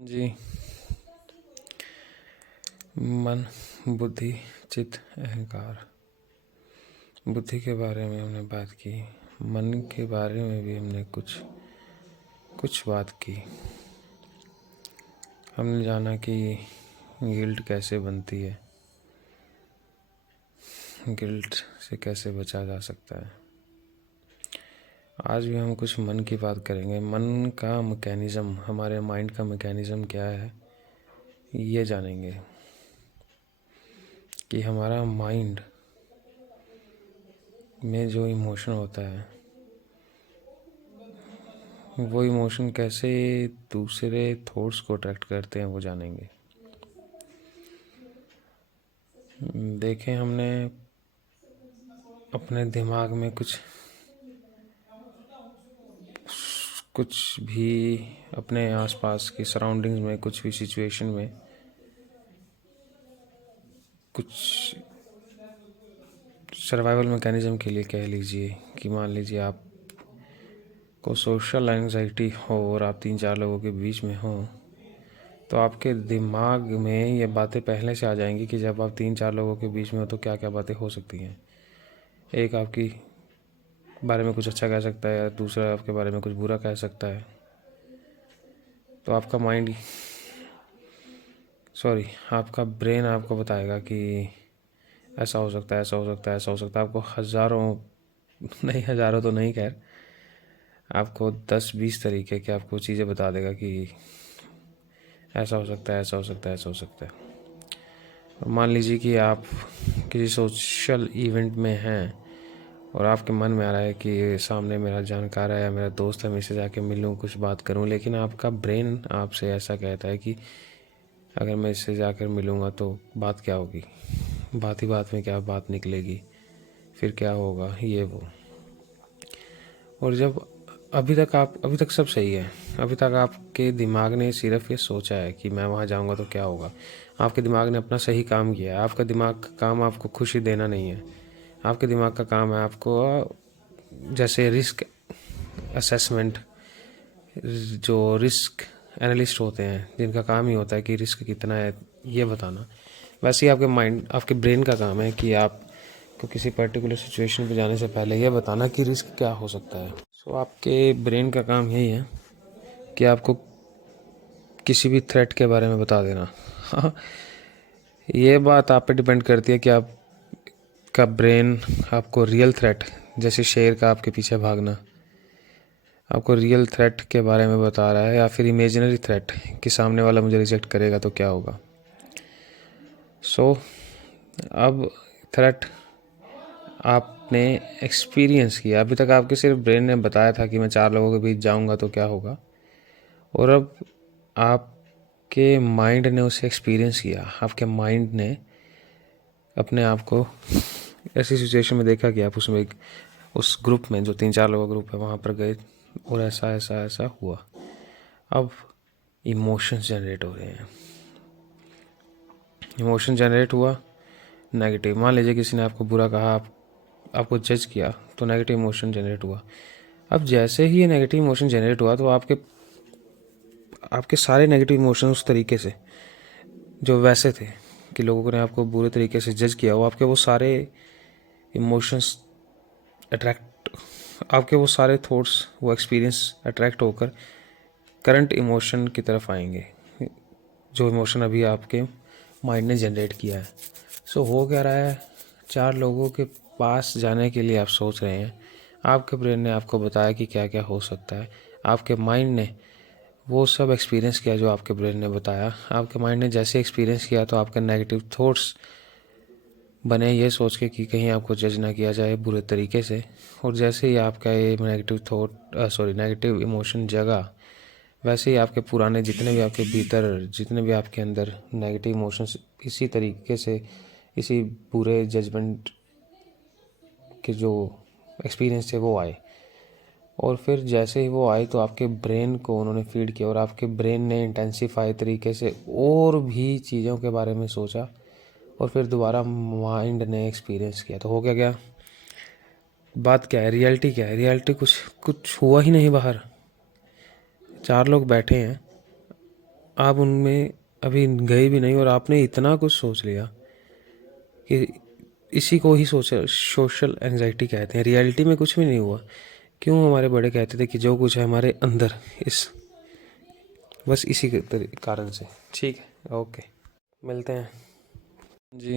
जी। मन, बुद्धि, चित्त, अहंकार। बुद्धि के बारे में हमने बात की, मन के बारे में भी हमने कुछ बात की। हमने जाना कि गिल्ट कैसे बनती है, गिल्ट से कैसे बचा जा सकता है। आज भी हम कुछ मन की बात करेंगे। मन का मैकेनिज़्म, हमारे माइंड का मैकेनिज़्म क्या है, ये जानेंगे कि हमारा माइंड में जो इमोशन होता है वो इमोशन कैसे दूसरे थॉट्स को अट्रैक्ट करते हैं, वो जानेंगे। देखें, हमने अपने दिमाग में कुछ भी अपने आसपास की सराउंडिंग्स में, कुछ भी सिचुएशन में कुछ सर्वाइवल मैकेनिज़्म के लिए कह लीजिए कि मान लीजिए आप को सोशल एंजाइटी हो और आप 3-4 लोगों के बीच में हो, तो आपके दिमाग में ये बातें पहले से आ जाएंगी कि जब आप 3-4 लोगों के बीच में हो तो क्या क्या बातें हो सकती हैं। एक आपकी बारे में कुछ अच्छा कह सकता है, दूसरा आपके बारे में कुछ बुरा कह सकता है। तो आपका ब्रेन आपको बताएगा कि ऐसा हो सकता है, ऐसा हो सकता है, ऐसा हो सकता है। आपको हज़ारों तो नहीं, खैर आपको 10-20 तरीके के आपको चीज़ें बता देगा कि ऐसा हो सकता है, ऐसा हो सकता है, ऐसा हो सकता है। और मान लीजिए कि आप किसी सोशल इवेंट में हैं और आपके मन में आ रहा है कि सामने मेरा जानकार है या मेरा दोस्त है, मैं इससे जाके मिलूं, कुछ बात करूं, लेकिन आपका ब्रेन आपसे ऐसा कहता है कि अगर मैं इससे जाकर मिलूंगा तो बात क्या होगी, बात ही बात में क्या बात निकलेगी, फिर क्या होगा, ये वो। और जब अभी तक सब सही है, अभी तक आपके दिमाग ने सिर्फ ये सोचा है कि मैं वहाँ जाऊँगा तो क्या होगा। आपके दिमाग ने अपना सही काम किया है। आपका दिमाग का काम आपको खुशी देना नहीं है। आपके दिमाग का काम है आपको, जैसे रिस्क असेसमेंट, जो रिस्क एनालिस्ट होते हैं जिनका काम ही होता है कि रिस्क कितना है ये बताना, वैसे ही आपके ब्रेन का काम है कि आपको किसी पर्टिकुलर सिचुएशन पे जाने से पहले ये बताना कि रिस्क क्या हो सकता है। आपके ब्रेन का काम यही है कि आपको किसी भी थ्रेट के बारे में बता देना। हाँ, ये बात आप पे डिपेंड करती है कि आपका ब्रेन आपको रियल थ्रेट, जैसे शेर का आपके पीछे भागना, आपको रियल थ्रेट के बारे में बता रहा है या फिर इमेजिनरी थ्रेट कि सामने वाला मुझे रिजेक्ट करेगा तो क्या होगा। अब थ्रेट आपने एक्सपीरियंस किया, अभी तक आपके सिर्फ ब्रेन ने बताया था कि मैं 4 लोगों के बीच जाऊंगा तो क्या होगा, और अब आपके माइंड ने उसे एक्सपीरियंस किया। आपके माइंड ने अपने आप को ऐसी सिचुएशन में देखा कि आप उस ग्रुप में, जो 3-4 लोगों का ग्रुप है, वहाँ पर गए और ऐसा ऐसा ऐसा हुआ। अब इमोशंस जनरेट हो रहे हैं। इमोशन जनरेट हुआ नेगेटिव। मान लीजिए किसी ने आपको बुरा कहा, आपको जज किया, तो नेगेटिव इमोशन जनरेट हुआ। अब जैसे ही ये नेगेटिव इमोशन जनरेट हुआ तो आपके सारे नेगेटिव इमोशन उस तरीके से जो वैसे थे कि लोगों ने आपको बुरे तरीके से जज किया, वो आपके वो सारे इमोशंस अट्रैक्ट, आपके वो सारे थॉट्स, वो एक्सपीरियंस अट्रैक्ट होकर करंट इमोशन की तरफ आएंगे, जो इमोशन अभी आपके माइंड ने जनरेट किया है। हो क्या रहा है, 4 लोगों के पास जाने के लिए आप सोच रहे हैं, आपके ब्रेन ने आपको बताया कि क्या क्या हो सकता है, आपके माइंड ने वो सब एक्सपीरियंस किया जो आपके ब्रेन ने बताया। आपके माइंड ने जैसे एक्सपीरियंस किया तो आपके नेगेटिव थॉट्स बने ये सोच के कि कहीं आपको जज ना किया जाए बुरे तरीके से। और जैसे ही आपका ये नेगेटिव इमोशन जगा, वैसे ही आपके पुराने जितने भी आपके अंदर नेगेटिव इमोशंस इसी तरीके से, इसी बुरे जजमेंट के जो एक्सपीरियंस थे वो आए। और फिर जैसे ही वो आए तो आपके ब्रेन को उन्होंने फीड किया और आपके ब्रेन ने इंटेंसिफाई तरीके से और भी चीज़ों के बारे में सोचा, और फिर दोबारा माइंड ने एक्सपीरियंस किया। तो हो क्या बात क्या है, रियलिटी क्या है? रियलिटी कुछ हुआ ही नहीं बाहर। 4 लोग बैठे हैं, आप उनमें अभी गए भी नहीं और आपने इतना कुछ सोच लिया कि इसी को ही सोशल एंजाइटी कहते हैं। रियलिटी में कुछ भी नहीं हुआ। क्यों हमारे बड़े कहते थे कि जो कुछ है हमारे अंदर, इस बस इसी के कारण से। ठीक है, ओके, मिलते हैं जी।